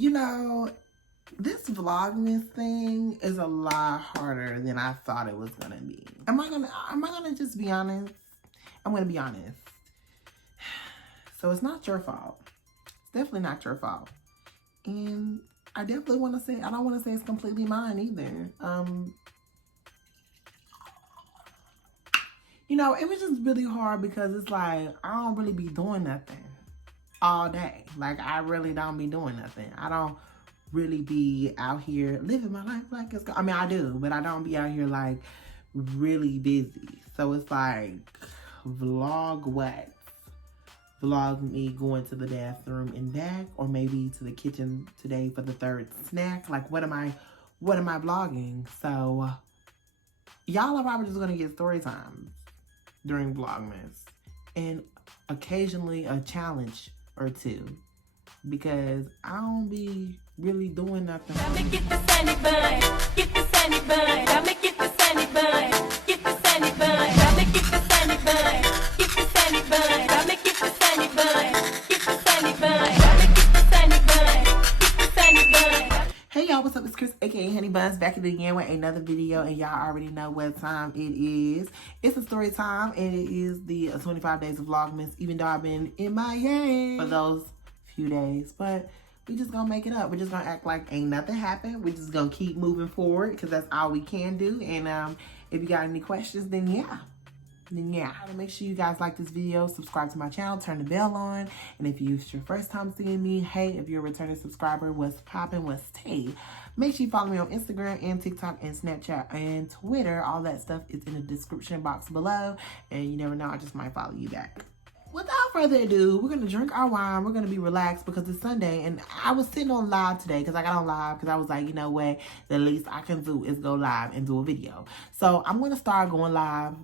You know, this Vlogmas thing is a lot harder than I thought it was gonna be. Am I gonna just be honest? I'm gonna be honest. So it's not your fault. It's definitely not your fault. And I definitely wanna say, I don't wanna say it's completely mine either. You know, it was just really hard because it's like, I don't really be doing nothing all day. Like, I really don't be doing nothing. I don't really be out here living my life like it's, I mean, I do, but I don't be out here like really busy. So it's like, vlog what? Vlog me going to the bathroom and back, or maybe to the kitchen today for the third snack. Like, what am I vlogging? So y'all are probably just gonna get story time during Vlogmas, and occasionally a challenge or two, because I don't be really doing nothing. Let me get the sandy bun, get the sandy bun. Let me get the sandy bun, get the sandy bun. Let me get the sandy bun, get the sandy bun. Let me get the sandy bun, get the sandy bun. Let me get the sandy bun, get the sandy bun. Hey y'all, what's up? It's Chris, aka Honey Buns, back at it again with another video, and y'all already know what time it is. It's a story time, and it is the 25 days of Vlogmas, even though I've been in Miami for those few days, but we just gonna make it up. We're just gonna act like ain't nothing happened. We're just gonna keep moving forward, because that's all we can do. And if you got any questions, then yeah. Make sure you guys like this video, subscribe to my channel, turn the bell on. And if it's your first time seeing me, hey, if you're a returning subscriber, what's poppin', what's tea? Make sure you follow me on Instagram and TikTok and Snapchat and Twitter. All that stuff is in the description box below. And you never know, I just might follow you back. Without further ado, we're going to drink our wine. We're going to be relaxed because it's Sunday. And I was sitting on live today because I got on live because I was like, you know what? The least I can do is go live and do a video. So I'm going to start going live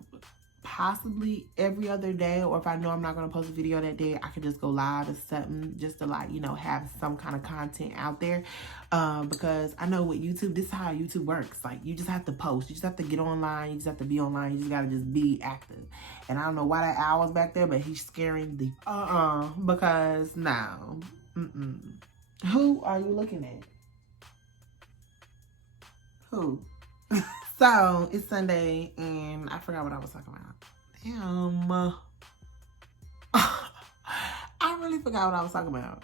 possibly every other day, or if I know I'm not going to post a video that day, I could just go live or something just to, like, you know, have some kind of content out there, because I know with YouTube, this is how YouTube works. Like, you just have to post, you just have to get online, you just have to be online, you just got to just be active. And I don't know why that owl's back there, but he's scaring the because now who are you looking at? Who? So it's Sunday, and I forgot what I was talking about. Damn. I really forgot what I was talking about.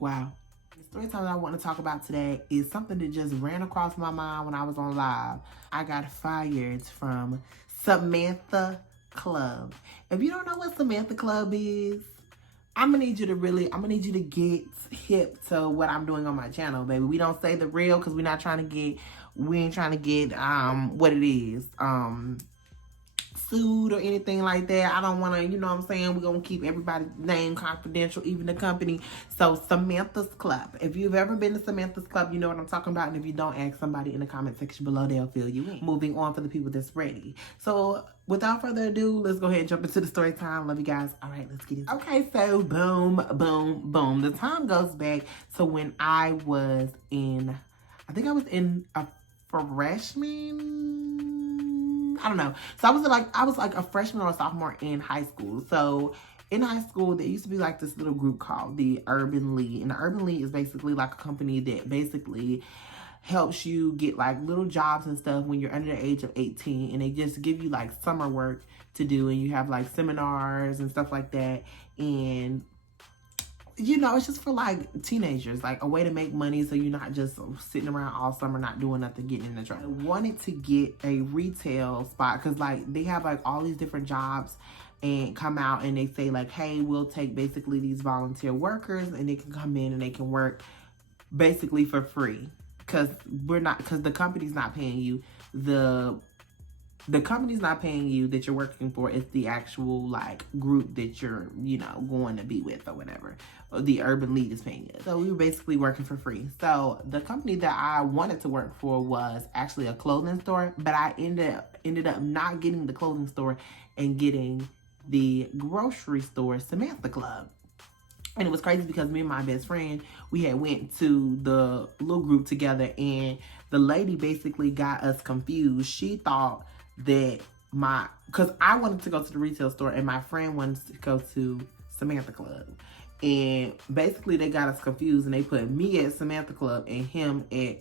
Wow. The story time that I want to talk about today is something that just ran across my mind when I was on live. I got fired from Samantha Club. If you don't know what Samantha Club is, I'm gonna need you to get hip to what I'm doing on my channel, baby. We don't say the real because we ain't trying to get what it is, sued or anything like that. I don't want to, you know what I'm saying? We're going to keep everybody's name confidential, even the company. So Samantha's Club. If you've ever been to Samantha's Club, you know what I'm talking about. And if you don't, ask somebody in the comment section below. They'll fill you in. Moving on for the people that's ready. So without further ado, let's go ahead and jump into the story time. Love you guys. All right, let's get it. Okay, so boom, boom, boom. The time goes back to when I was in, I think I was in a freshman, I don't know. So I was like a freshman or a sophomore in high school. So in high school, there used to be like this little group called the Urban League. And the Urban League is basically like a company that basically helps you get like little jobs and stuff when you're under the age of 18. And they just give you like summer work to do. And you have like seminars and stuff like that. And you know, it's just for like teenagers, like a way to make money so you're not just sitting around all summer not doing nothing, getting in the trouble. I wanted to get a retail spot because like they have like all these different jobs and come out and they say like, hey, we'll take basically these volunteer workers and they can come in and they can work basically for free because the company's not paying you. The company's not paying you that you're working for. It's the actual like group that you're, you know, going to be with or whatever. The Urban League is paying you. So we were basically working for free. So the company that I wanted to work for was actually a clothing store, but I ended up not getting the clothing store and getting the grocery store, Samantha Club. And it was crazy because me and my best friend, we had went to the little group together, and the lady basically got us confused. She thought that because I wanted to go to the retail store and my friend wanted to go to Samantha Club. And basically they got us confused and they put me at Samantha Club and him at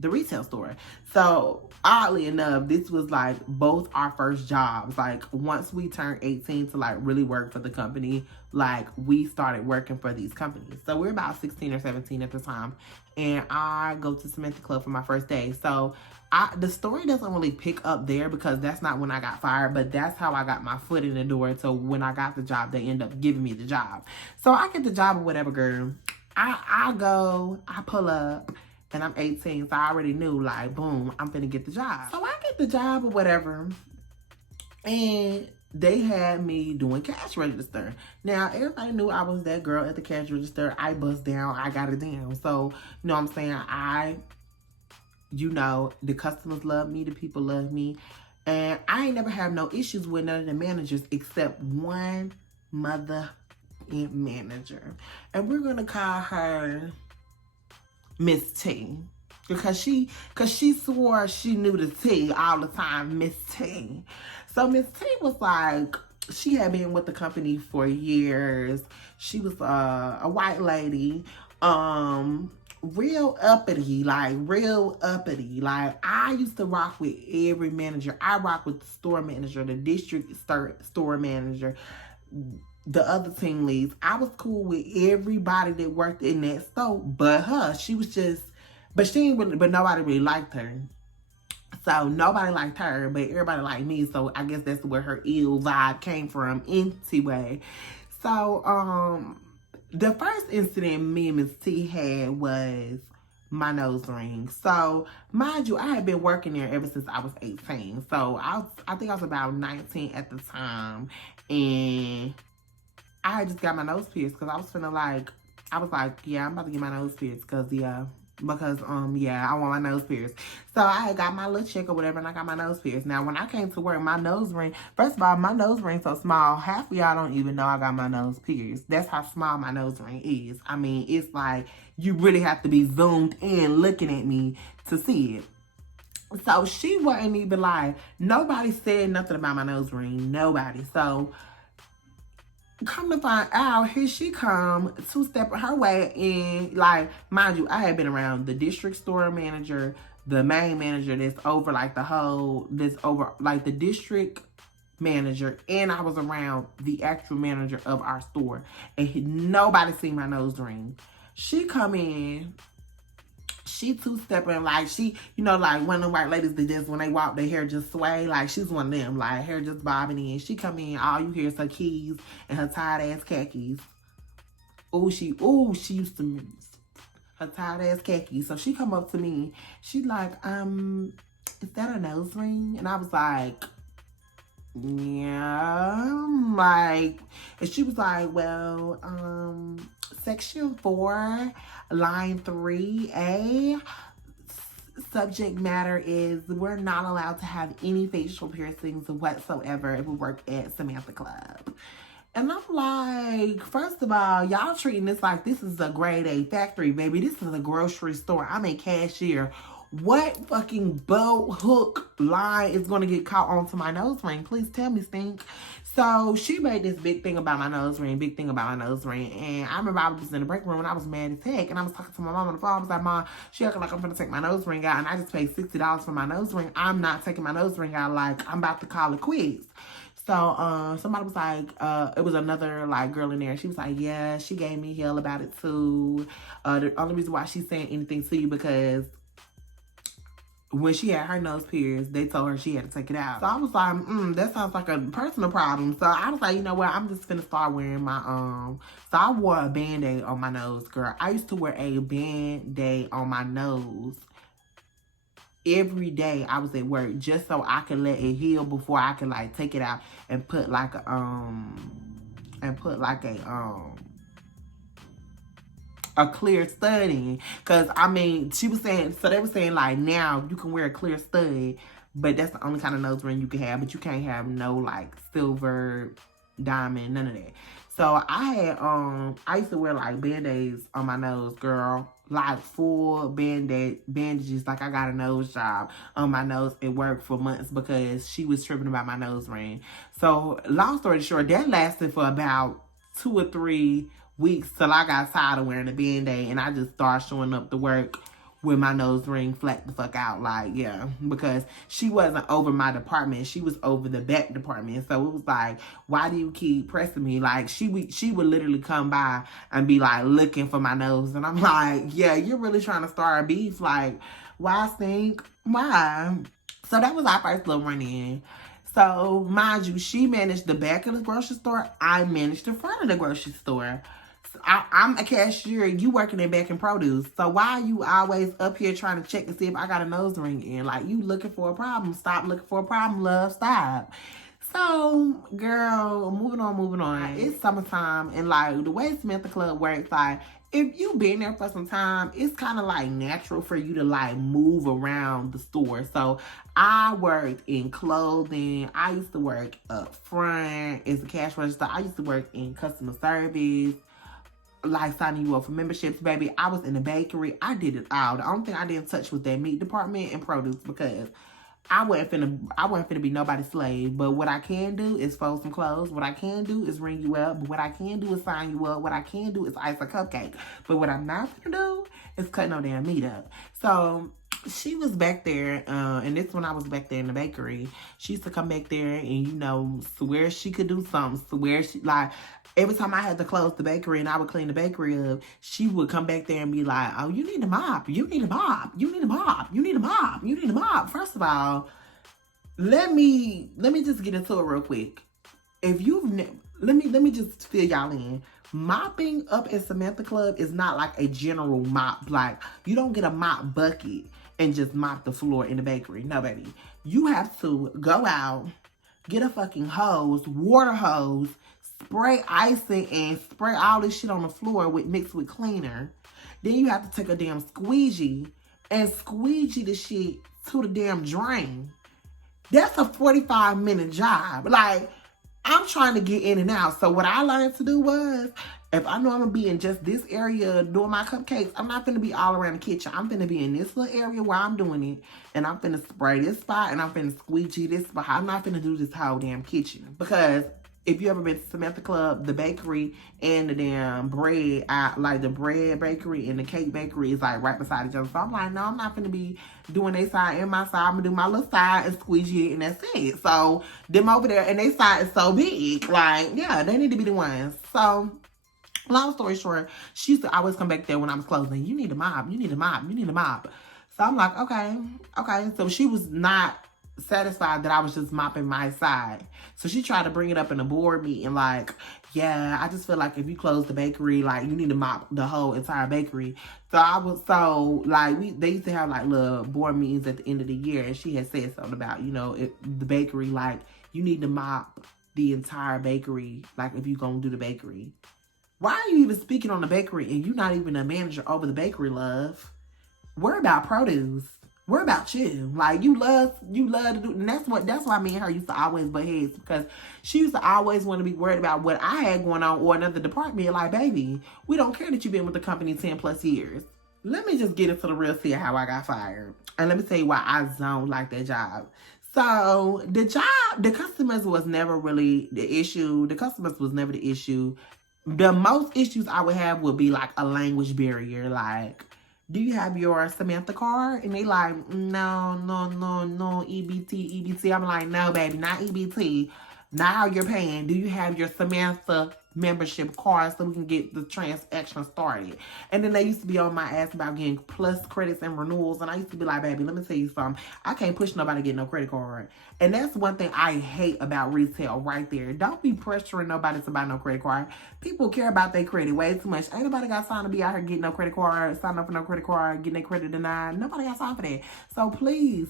the retail store. So oddly enough, this was like both our first jobs. Like once we turned 18 to like really work for the company, like we started working for these companies. So we're about 16 or 17 at the time. And I go to Samantha Club for my first day. So the story doesn't really pick up there because that's not when I got fired, but that's how I got my foot in the door. So when I got the job, they end up giving me the job. So I get the job or whatever, girl. I go, I pull up, and I'm 18, so I already knew, like, boom, I'm finna get the job. So I get the job or whatever, and they had me doing cash register. Now, everybody knew I was that girl at the cash register. I bust down, I got it down. So, you know what I'm saying? The customers love me, the people love me, and I ain't never have no issues with none of the managers except one mother manager. And we're gonna call her Miss T, because she swore she knew the T all the time, Miss T. So Miss T was like, she had been with the company for years. She was a white lady, real uppity. Like I used to rock with every manager. I rock with the store manager, the district store manager, the other team leads. I was cool with everybody that worked in that store, but her. She was just, but nobody really liked her. So nobody liked her, but everybody liked me. So I guess that's where her ill vibe came from anyway. So the first incident me and Miss T had was my nose ring. So mind you, I had been working there ever since I was 18. So I think I was about 19 at the time, and I just got my nose pierced because I was like, yeah, I'm about to get my nose pierced because I want my nose pierced. So I had got my little check or whatever, and I got my nose pierced. Now, when I came to work, my nose ring, first of all, my nose ring's so small, half of y'all don't even know I got my nose pierced. That's how small my nose ring is. I mean, it's like, you really have to be zoomed in looking at me to see it. So she wasn't even like, nobody said nothing about my nose ring. Nobody. So come to find out, here she come, two-stepping her way in. Like, mind you, I had been around the district store manager, the main manager that's over like the district manager, and I was around the actual manager of our store, and nobody seen my nose ring. She come in, she two-stepping, like she, like one of the white ladies that just, when they walk, their hair just sway. Like, she's one of them, like, hair just bobbing in. She come in, all you hear is her keys and her tied-ass khakis. She used to miss her tied-ass khakis. So she come up to me. She like, is that a nose ring? And I was like, yeah. Like, and she was like, well, section 4, line 3A, subject matter is we're not allowed to have any facial piercings whatsoever if we work at Samantha Club. And I'm like, first of all, y'all treating this like this is a grade A factory, baby. This is a grocery store. I'm a cashier. What fucking boat hook line is going to get caught onto my nose ring? Please tell me, Stink. So she made this big thing about my nose ring, And I remember I was in the break room and I was mad as heck. And I was talking to my mom on the phone. I was like, Mom, she acting like I'm going to take my nose ring out. And I just paid $60 for my nose ring. I'm not taking my nose ring out. Like, I'm about to call it quits. So somebody was like, it was another like girl in there. She was like, yeah, she gave me hell about it too. The only reason why she's saying anything to you because when she had her nose pierced, they told her she had to take it out. So I was like, that sounds like a personal problem. So I was like, you know what? I'm just gonna start wearing my, so I wore a Band-Aid on my nose, girl. I used to wear a Band-Aid on my nose every day I was at work just so I could let it heal before I could like take it out and put like a clear stud in. Cause I mean, she was saying, so they were saying like now you can wear a clear stud, but that's the only kind of nose ring you can have, but you can't have no like silver, diamond, none of that. So I had, I used to wear like Band-Aids on my nose, girl. Like full bandages, like I got a nose job on my nose at work for months because she was tripping about my nose ring. So long story short, that lasted for about 2 or 3 weeks till I got tired of wearing a Band-Aid and I just started showing up to work with my nose ring flat the fuck out. Like, yeah, because she wasn't over my department. She was over the back department. So it was like, why do you keep pressing me? Like, she would literally come by and be like looking for my nose. And I'm like, yeah, you're really trying to start a beef. Like, why stink? Why? So that was our first little run-in. So, mind you, she managed the back of the grocery store. I managed the front of the grocery store. So I'm a cashier. You working in back in produce. So why are you always up here trying to check to see if I got a nose ring in? Like, you looking for a problem. Stop looking for a problem, love. Stop. So, girl, moving on. It's summertime, and like the way Samantha Club works, like if you been there for some time, it's kind of like natural for you to like move around the store. So I worked in clothing. I used to work up front as a cash register. I used to work in customer service, like signing you up for memberships, baby. I was in the bakery. I did it all. The only thing I didn't touch was that meat department and produce because I wasn't finna be nobody's slave. But what I can do is fold some clothes. What I can do is ring you up. But what I can do is sign you up. What I can do is ice a cupcake. But what I'm not finna do is cut no damn meat up. So she was back there, and this when I was back there in the bakery. She used to come back there and, you know, swear she could do something. Swear she, like, every time I had to close the bakery and I would clean the bakery up, she would come back there and be like, oh, you need a mop. You need a mop. You need a mop. You need a mop. You need a mop. First of all, let me just get into it real quick. If you've let me just fill y'all in. Mopping up at Samantha Club is not like a general mop. Like, you don't get a mop bucket and just mop the floor in the bakery. No, baby. You have to go out, get a fucking hose, water hose, spray icing and spray all this shit on the floor mixed with cleaner. Then you have to take a damn squeegee and squeegee the shit to the damn drain. That's a 45-minute job. Like, I'm trying to get in and out. So what I learned to do was, if I know I'm going to be in just this area doing my cupcakes, I'm not going to be all around the kitchen. I'm going to be in this little area where I'm doing it. And I'm going to spray this spot and I'm going to squeegee this spot. I'm not going to do this whole damn kitchen. Because if you ever been to Samantha Club, the bakery and the damn bread, like the bread bakery and the cake bakery is like right beside each other. So I'm like, no, I'm not going to be doing their side and my side. I'm going to do my little side and squeegee it and that's it. So them over there and their side is so big. Like, yeah, they need to be the ones. So long story short, she used to always come back there when I was closing. You need a mop. You need a mop. You need a mop. So I'm like, okay. So she was not satisfied that I was just mopping my side. So she tried to bring it up in a board meeting like, yeah, I just feel like if you close the bakery, like you need to mop the whole entire bakery. So they used to have like little board meetings at the end of the year, and she had said something about, you know, the bakery, like you need to mop the entire bakery, like if you gonna do the bakery. Why are you even speaking on the bakery and you're not even a manager over the bakery, love? Worry about produce. Worry about you. Like, you love to do, and that's why me and her used to always butt heads, because she used to always want to be worried about what I had going on or another department. Like, baby, we don't care that you've been with the company 10 plus years. Let me just get into the real tea of how I got fired. And let me tell you why I don't like that job. So, the customers was never really the issue. The customers was never the issue. The most issues I would have would be like a language barrier. Like, do you have your Samantha card? And they like, no, EBT. I'm like, no, baby, not EBT. Now you're paying. Do you have your Samantha membership card so we can get the transaction started? And then they used to be on my ass about getting plus credits and renewals. And I used to be like, baby, let me tell you something. I can't push nobody to get no credit card. And that's one thing I hate about retail right there. Don't be pressuring nobody to buy no credit card. People care about their credit way too much. Ain't nobody got time to be out here getting no credit card, signing up for no credit card, getting their credit denied. Nobody got time for that. So please.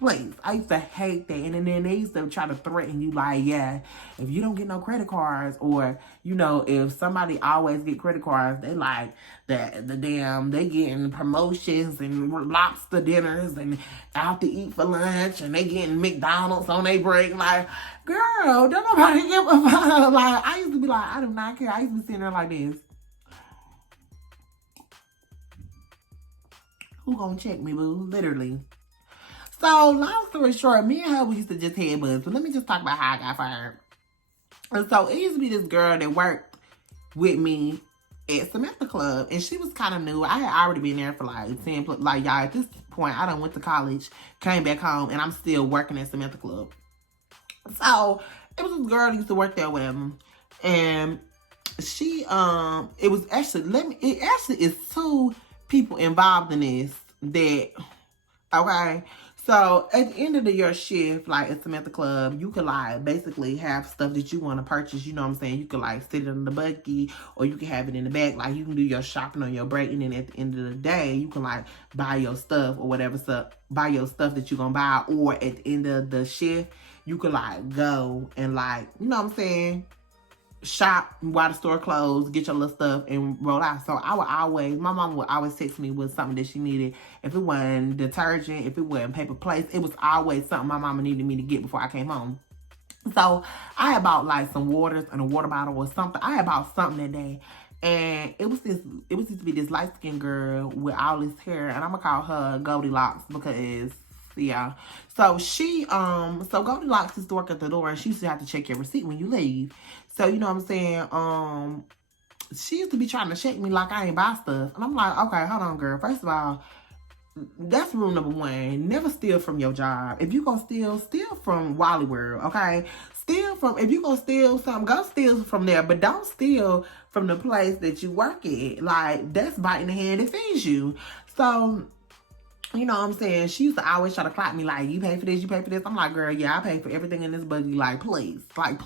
I used to hate that. And then they used to try to threaten you like, yeah, if you don't get no credit cards, or, you know, if somebody always get credit cards, they like they getting promotions and lobster dinners and out to eat for lunch, and they getting McDonald's on their break. Like, girl, don't nobody give a fuck. Like, I used to be like, I do not care. I used to be sitting there like this. Who gonna check me, boo? Literally. So, long story short, me and her, we used to just headbutts. But let me just talk about how I got fired. And so it used to be this girl that worked with me at Samantha Club, and she was kind of new. I had already been there for like 10, like y'all, at this point, I done went to college, came back home, and I'm still working at Samantha Club. So it was this girl that used to work there with him, and she, it actually is two people involved in this that, okay. So at the end of your shift, like at Samantha Club, you could like basically have stuff that you want to purchase. You know what I'm saying? You could like sit it in the buggy, or you can have it in the back. Like you can do your shopping on your break, and then at the end of the day, you can like buy your stuff or whatever stuff, buy your stuff that you're gonna buy. Or at the end of the shift, you could like go and like, you know what I'm saying, shop while the store closed, get your little stuff and roll out. So my mom would always text me with something that she needed. If it wasn't detergent, if it wasn't paper plates, it was always something my mama needed me to get before I came home. So I had bought like some waters and a water bottle or something. I had bought something that day. And it was used to be this light skinned girl with all this hair, and I'm gonna call her Goldilocks because yeah. So so Goldilocks used to work at the door, and she used to have to check your receipt when you leave. So you know what I'm saying? She used to be trying to check me like I ain't buy stuff. And I'm like, okay, hold on, girl. First of all, that's rule number one. Never steal from your job. If you gonna steal from Wally World, okay? If you gonna steal something, go steal from there. But don't steal from the place that you work at. Like, that's biting the hand that feeds you. So, you know what I'm saying? She used to always try to clock me like, you pay for this, you pay for this. I'm like, girl, yeah, I pay for everything in this buggy. Like, please. Like,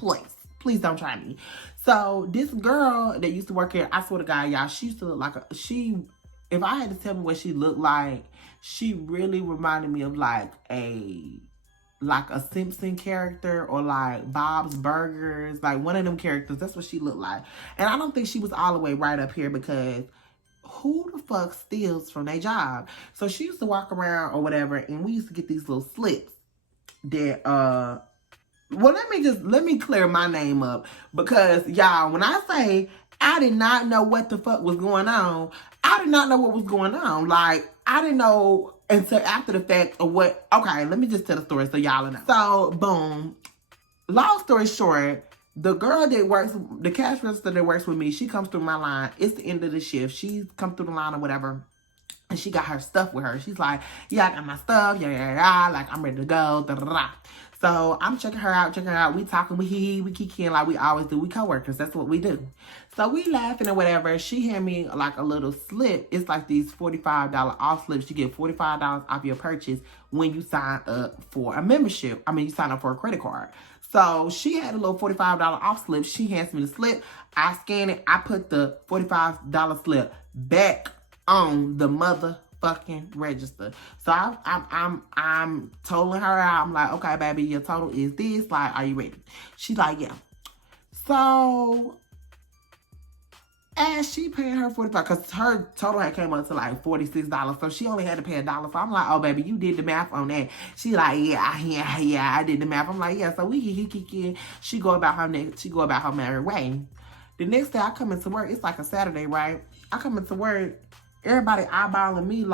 please don't try me. So this girl that used to work here, I swear to God, y'all, she used to look like if I had to tell me what she looked like, she really reminded me of like a Simpson character, or like Bob's Burgers, like one of them characters. That's what she looked like. And I don't think she was all the way right up here, because who the fuck steals from their job? So she used to walk around or whatever, and we used to get these little slips that well, let me clear my name up, because y'all, when I say I did not know what the fuck was going on, I did not know what was going on. Like, I didn't know until after the fact of what. Okay, let me just tell the story so y'all know. So, boom. Long story short, the girl that works, the cash register that works with me, she comes through my line. It's the end of the shift. She comes through the line or whatever, and she got her stuff with her. She's like, yeah, I got my stuff. Yeah. Like, I'm ready to go. Da, da, da. So I'm checking her out. We talking, we kikiing like we always do. We coworkers. That's what we do. So we laughing or whatever. She hand me like a little slip. It's like these $45 off slips. You get $45 off your purchase when you sign up for a membership. I mean, you sign up for a credit card. So she had a little $45 off slip. She hands me the slip. I scan it. I put the $45 slip back on the motherfucking register. So I'm totaling her out. I'm like, okay, baby, your total is this. Like, are you ready? She's like, yeah. So as she paying her $45, because her total had came up to like $46, so she only had to pay $1. So I'm like, oh baby, you did the math on that. She like, yeah, I did the math. I'm like, yeah. So we she go about her merry way. The next day I come into work, it's like a Saturday, right? I come into work, everybody eyeballing me.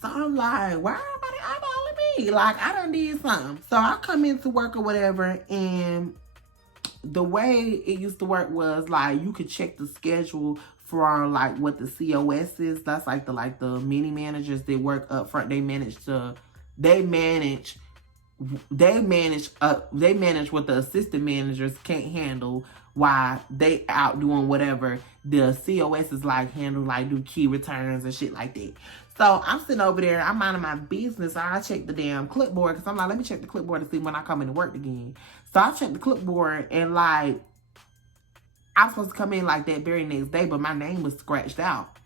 So I'm like, why everybody eyeballing me? Like, I done did something. So I come into work or whatever, and the way it used to work was like you could check the schedule for like what the COS is. That's like the mini managers that work up front. They manage what the assistant managers can't handle while they out doing whatever the COS is like handle, like do key returns and shit like that. So I'm sitting over there, I'm minding my business. I check the damn clipboard because I'm like, let me check the clipboard to see when I come into work again. So I checked the clipboard, and like I'm supposed to come in like that very next day, but my name was scratched out.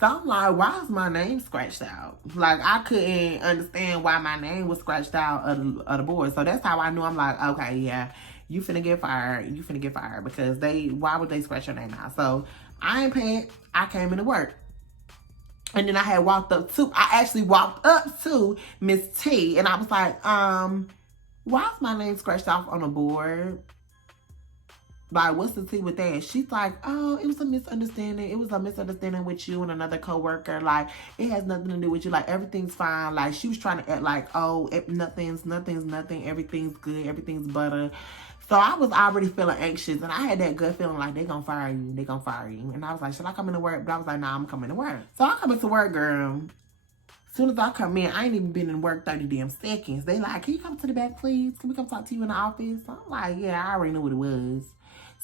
So I'm like, why is my name scratched out? Like, I couldn't understand why my name was scratched out of the board. So that's how I knew. I'm like, okay, yeah, you finna get fired. Because why would they scratch your name out? So I ain't paying. I came into work. And then I actually walked up to Miss T, and I was like, why is my name scratched off on the board? Like, what's the tea with that? She's like, oh, it was a misunderstanding. It was a misunderstanding with you and another coworker. Like, it has nothing to do with you. Like, everything's fine. Like, she was trying to act like, oh, nothing's nothing. Everything's good. Everything's butter. So I was already feeling anxious, and I had that gut feeling like they gonna fire you. They gonna fire you. And I was like, should I come into work? But I was like, nah, I'm coming to work. So I come into work, girl. As soon as I come in, I ain't even been in work 30 damn seconds. They like, can you come to the back, please? Can we come talk to you in the office? I'm like, yeah, I already knew what it was.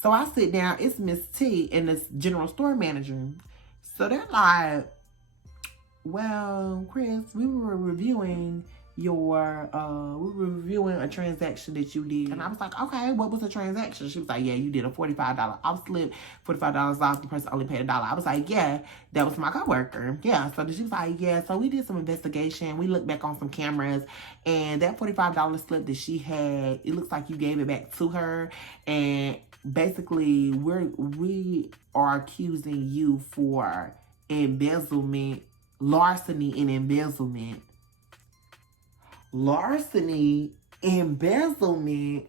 So I sit down. It's Miss T and this general store manager. So they're like, well, Chris, we were reviewing a transaction that you did. And I was like, okay, what was the transaction? She was like, yeah, you did a $45 off slip, $45 off, the person only paid $1. I was like, yeah, that was my coworker. Yeah. So she was like, yeah, so we did some investigation. We looked back on some cameras, and that $45 slip that she had, it looks like you gave it back to her. And basically, we are accusing you for embezzlement, larceny and embezzlement. Larceny, embezzlement,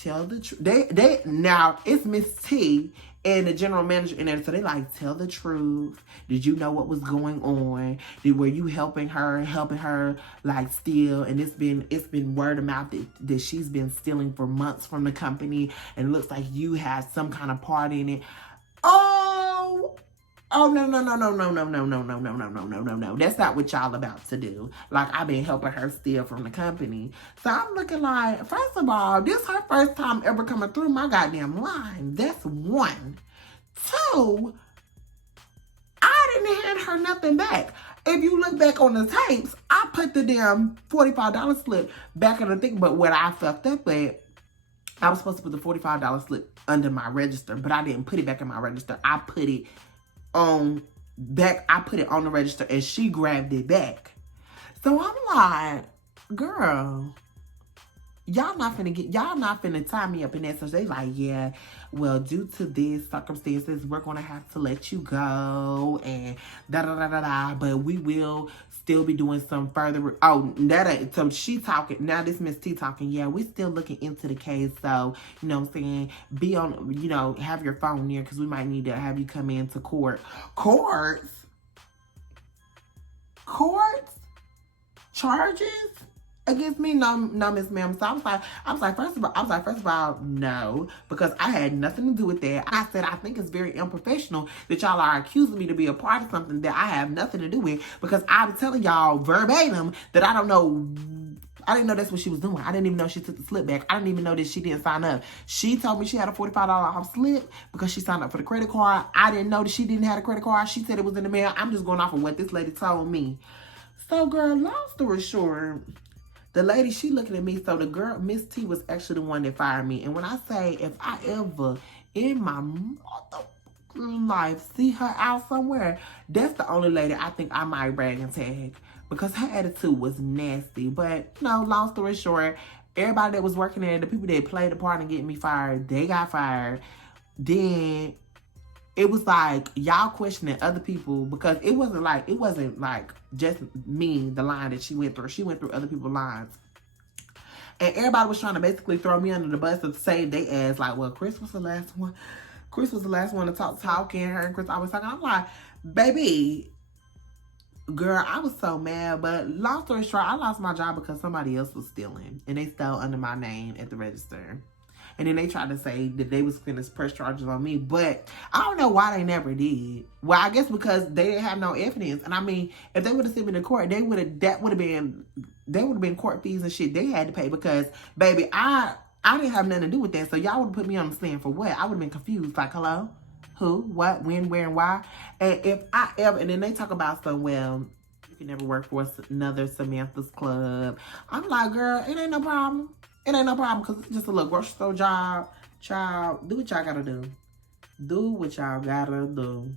tell the truth. They now it's Miss T and the general manager in there, so they like, tell the truth. Did you know what was going on? Were you helping her like steal? And it's been word of mouth that she's been stealing for months from the company, and it looks like you had some kind of part in it. Oh, no. That's not what y'all about to do. Like, I've been helping her steal from the company. So I'm looking like, first of all, this her first time ever coming through my goddamn line. That's one. Two, I didn't hand her nothing back. If you look back on the tapes, I put the damn $45 slip back in the thing. But what I fucked up at, I was supposed to put the $45 slip under my register, but I didn't put it back in my register. I put it on the register, and she grabbed it back. So I'm like, girl, y'all not finna tie me up in that. So they like, yeah, well, due to this circumstances, we're gonna have to let you go, and da. But we will still be doing some further. So she talking now. This Miss T talking. Yeah, we still looking into the case. So you know what I'm saying, be on. Have your phone near, because we might need to have you come into court. Courts. Charges against me? No, Miss Ma'am. So I was like, first of all, no, because I had nothing to do with that. I said, I think it's very unprofessional that y'all are accusing me to be a part of something that I have nothing to do with, because I was telling y'all verbatim that I didn't know that's what she was doing. I didn't even know she took the slip back. I didn't even know that she didn't sign up. She told me she had a $45 off slip because she signed up for the credit card. I didn't know that she didn't have a credit card. She said it was in the mail. I'm just going off of what this lady told me. So, girl, long story short, the lady, she looking at me. So the girl, Miss T, was actually the one that fired me. And when I say, if I ever in my life see her out somewhere, that's the only lady I think I might brag and tag, because her attitude was nasty. But, long story short, everybody that was working there, the people that played the part in getting me fired, they got fired. Then it was like y'all questioning other people, because it wasn't like just me, the line that she went through. She went through other people's lines. And everybody was trying to basically throw me under the bus to save they ass. Like, well, Chris was the last one. Chris was the last one to talking. Her and Chris always talking. I'm like, baby, girl, I was so mad. But long story short, I lost my job because somebody else was stealing. And they stole under my name at the register. And then they tried to say that they was going to press charges on me. But I don't know why they never did. Well, I guess because they didn't have no evidence. And I mean, if they would have sent me to court, there would have been court fees and shit they had to pay. Because, baby, I didn't have nothing to do with that. So y'all would have put me on the stand for what? I would have been confused. Like, hello? Who? What? When? Where? And why? And and then they talk about you can never work for another Samantha's Club. I'm like, girl, it ain't no problem. It ain't no problem, because it's just a little grocery store job. Child, do what y'all gotta do. Do what y'all gotta do.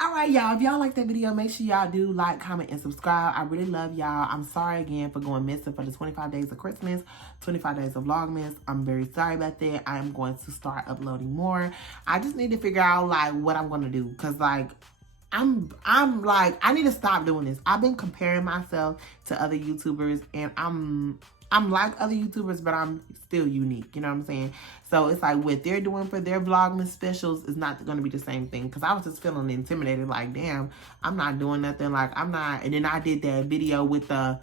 All right, y'all. If y'all like that video, make sure y'all do like, comment, and subscribe. I really love y'all. I'm sorry again for going missing for the 25 days of Christmas, 25 days of Vlogmas. I'm very sorry about that. I am going to start uploading more. I just need to figure out, what I'm going to do. Because, I'm like, I need to stop doing this. I've been comparing myself to other YouTubers, and I'm like other YouTubers, but I'm still unique. You know what I'm saying? So it's like what they're doing for their Vlogmas specials is not going to be the same thing. Because I was just feeling intimidated. Like, damn, I'm not doing nothing. Like, I'm not. And then I did that video with the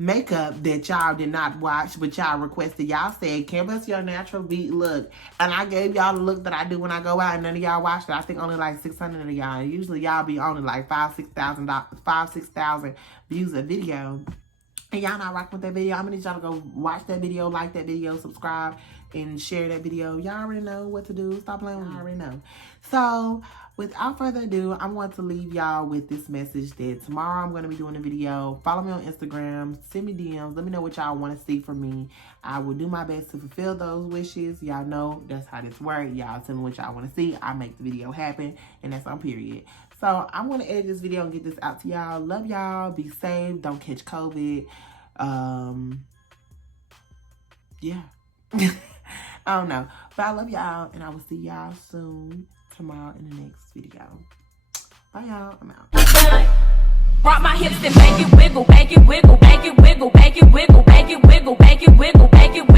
makeup that y'all did not watch, but y'all requested. Y'all said, give us your natural beat look. And I gave y'all the look that I do when I go out, and none of y'all watched it. I think only like 600 of y'all. And usually y'all be on it like 6,000 views a video. And y'all not rocking with that video. I'm gonna need y'all to go watch that video, like that video, subscribe, and share that video. Y'all already know what to do. Stop playing with me. I already know. So, without further ado, I want to leave y'all with this message that tomorrow I'm going to be doing a video. Follow me on Instagram. Send me DMs. Let me know what y'all want to see from me. I will do my best to fulfill those wishes. Y'all know that's how this works. Y'all tell me what y'all want to see. I make the video happen. And that's on period. So, I'm going to edit this video and get this out to y'all. Love y'all. Be safe. Don't catch COVID. Yeah. I don't know. But I love y'all. And I will see y'all soon. Tomorrow in the next video. Bye y'all. I'm out. Rock my hips and make it wiggle, make it wiggle, make it wiggle, make it wiggle, make it wiggle, make it wiggle, make it wiggle.